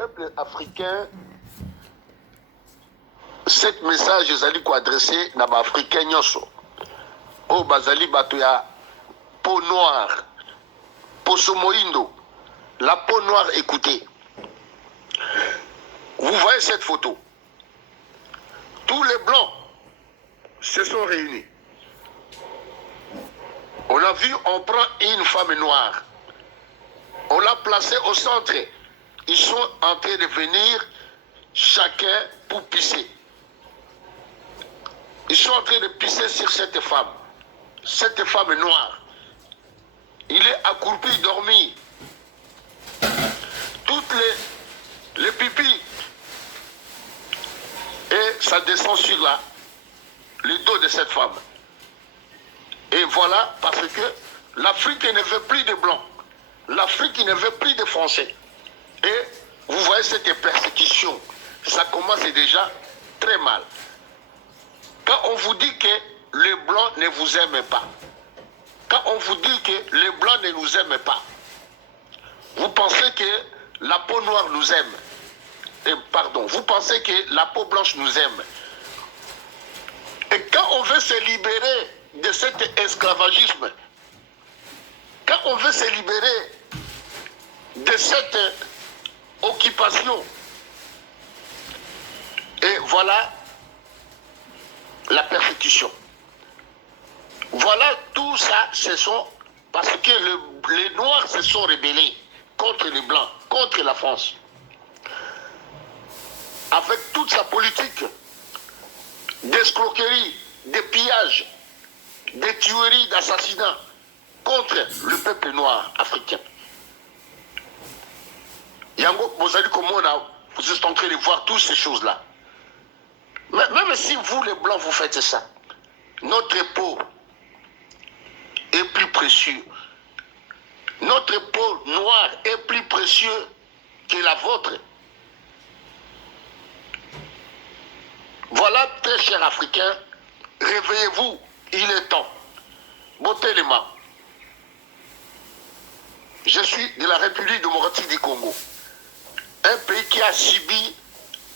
peuple africain, cet message ezali ko adressé na ba africain nyonso. O bazali bato ya peau noire, poso moindo, la peau noire, écoutez. Vous voyez cette photo. Tous les blancs se sont réunis. On a vu, on prend une femme noire. On l'a placée au centre. Ils sont en train de venir, chacun pour pisser. Ils sont en train de pisser sur cette femme noire. Il est accroupi, dormi. Toutes les pipis. Et ça descend sur le dos de cette femme. Et voilà, parce que l'Afrique ne veut plus de blancs. L'Afrique ne veut plus de Français. Et vous voyez cette persécution, ça commence déjà très mal. Quand on vous dit que les blancs ne vous aiment pas, quand on vous dit que les blancs ne nous aiment pas, vous pensez que la peau noire nous aime. Vous pensez que la peau blanche nous aime. Et quand on veut se libérer de cet esclavagisme, quand on veut se libérer de cette occupation, et voilà la persécution. Voilà tout ça, ce sont parce que les Noirs se sont rebellés contre les Blancs, contre la France. Avec toute sa politique d'escroquerie, de pillage, de tueries, d'assassinats contre le peuple noir africain. Yango, vous êtes en train de voir toutes ces choses-là. Mais même si vous, les Blancs, vous faites ça, notre peau est plus précieux. Notre peau noire est plus précieux que la vôtre. Voilà, très chers Africains, réveillez-vous, il est temps. Bottez les mains. Je suis de la République démocratique du Congo. Un pays qui a subi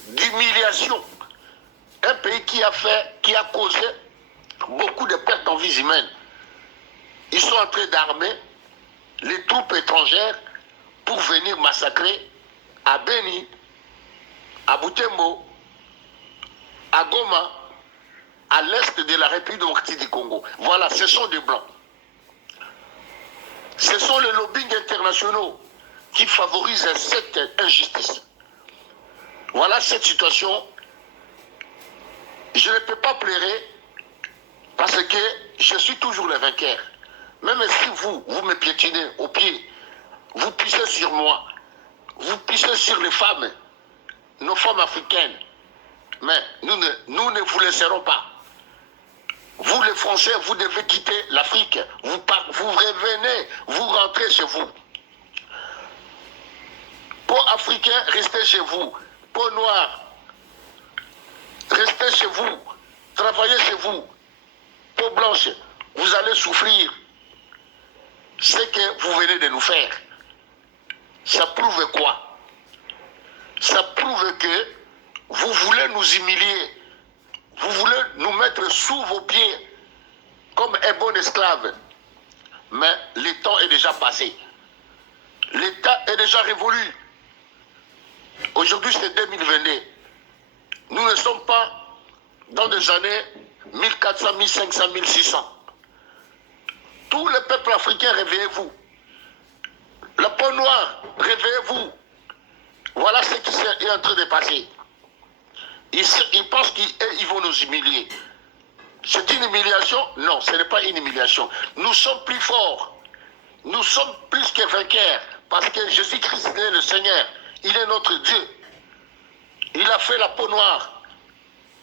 d'humiliation. Un pays qui a causé beaucoup de pertes en vies humaines. Ils sont en train d'armer les troupes étrangères pour venir massacrer à Beni, à Butembo, à Goma, à l'est de la République démocratique du Congo. Voilà, ce sont des Blancs. Ce sont les lobbying internationaux qui favorisent cette injustice. Voilà cette situation. Je ne peux pas pleurer parce que je suis toujours le vainqueur. Même si vous me piétinez au pied, vous pissez sur moi, vous pissez sur les femmes, nos femmes africaines. Mais nous ne vous laisserons pas. Vous les Français, vous devez quitter l'Afrique. Vous revenez, vous rentrez chez vous. Peau africain, restez chez vous. Peau noire, restez chez vous. Travaillez chez vous. Peau blanche, vous allez souffrir. Ce que vous venez de nous faire. Ça prouve quoi? Ça prouve que vous voulez nous humilier. Vous voulez nous mettre sous vos pieds comme un bon esclave. Mais le temps est déjà passé. Le temps est déjà révolu. Aujourd'hui, c'est 2022. Nous ne sommes pas dans des années 1400, 1500, 1600. Tous les peuples africains, réveillez-vous. La peau noire, réveillez-vous. Voilà ce qui est en train de passer. Ils pensent qu'ils vont nous humilier. C'est une humiliation? Non, ce n'est pas une humiliation. Nous sommes plus forts. Nous sommes plus que vainqueurs. Parce que Jésus-Christ est le Seigneur. Il est notre Dieu. Il a fait la peau noire.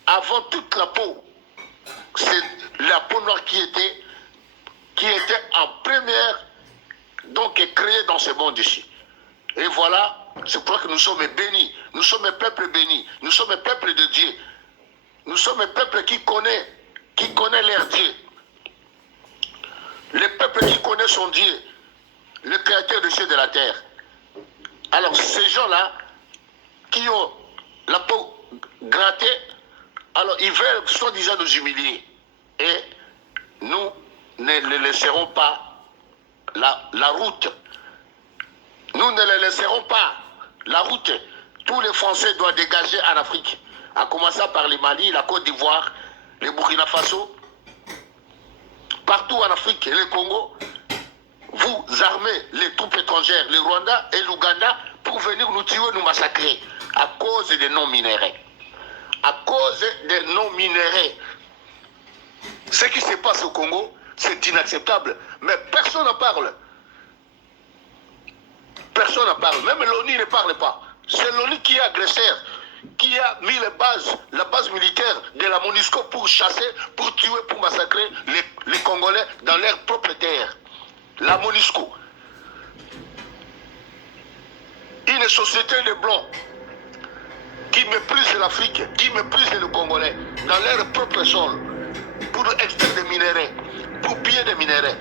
Avant toute la peau. C'est la peau noire qui était en première, donc créée dans ce monde ici. Et voilà. C'est pour ça que nous sommes bénis. Nous sommes un peuple béni. Nous sommes un peuple de Dieu. Nous sommes un peuple qui connaît leur Dieu. Le peuple qui connaît son Dieu. Le créateur des cieux et de la terre. Alors ces gens-là, qui ont la peau grattée, alors ils veulent soi-disant nous humilier. Et nous ne les laisserons pas la route. Nous ne les laisserons pas la route. Tous les Français doivent dégager en Afrique, en commençant par le Mali, la Côte d'Ivoire, le Burkina Faso, partout en Afrique, et le Congo. Vous armez les troupes étrangères, le Rwanda et l'Ouganda, pour venir nous tuer, nous massacrer, à cause des non-minéraux. À cause des non-minéraux. Ce qui se passe au Congo, c'est inacceptable. Mais personne n'en parle. Personne n'en parle. Même l'ONU ne parle pas. C'est l'ONU qui est agresseur, qui a mis la base militaire de la MONUSCO pour chasser, pour tuer, pour massacrer les Congolais dans leur propre terre. La MONUSCO. Une société de blancs qui méprise l'Afrique, qui méprise le Congolais dans leur propre sol pour extraire des minéraux, pour piller des minéraux.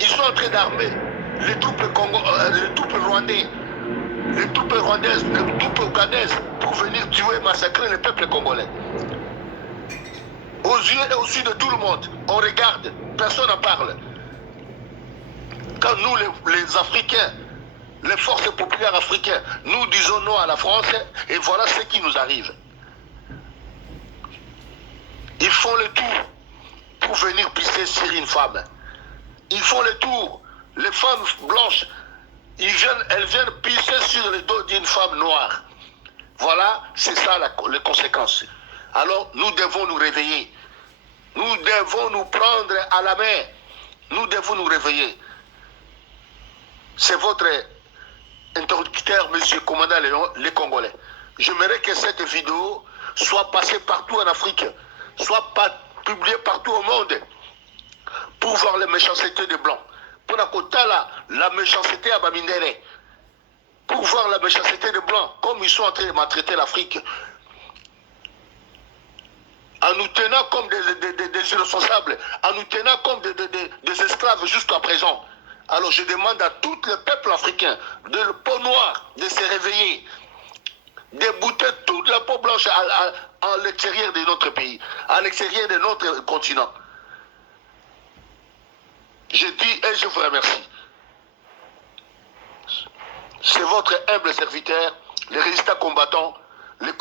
Ils sont en train d'armer les troupes rwandaises, les troupes rwandaises, les troupes ougandaises pour venir tuer, massacrer le peuple congolais. Aux yeux et aux yeux de tout le monde, on regarde, personne n'en parle. Quand nous, les Africains, les forces populaires africaines, nous disons non à la France, et voilà ce qui nous arrive. Ils font le tour pour venir pisser sur une femme. Ils font le tour. Les femmes blanches, elles viennent pisser sur le dos d'une femme noire. Voilà, c'est ça les conséquences. Alors, nous devons nous réveiller. Nous devons nous prendre à la main. Nous devons nous réveiller. C'est votre interlocuteur, monsieur commandant les Congolais. J'aimerais que cette vidéo soit passée partout en Afrique, soit publiée partout au monde, pour voir les méchancetés des Blancs. Pour la méchanceté à Bamindere. Pour voir la méchanceté des Blancs, comme ils sont en train de maltraiter l'Afrique. En nous tenant comme des irresponsables, en nous tenant comme des esclaves jusqu'à présent. Alors je demande à tout le peuple africain, de la peau noire, de se réveiller, de bouter toute la peau blanche à l'extérieur de notre pays, à l'extérieur de notre continent. Je dis et je vous remercie. C'est votre humble serviteur, les résistants combattants, les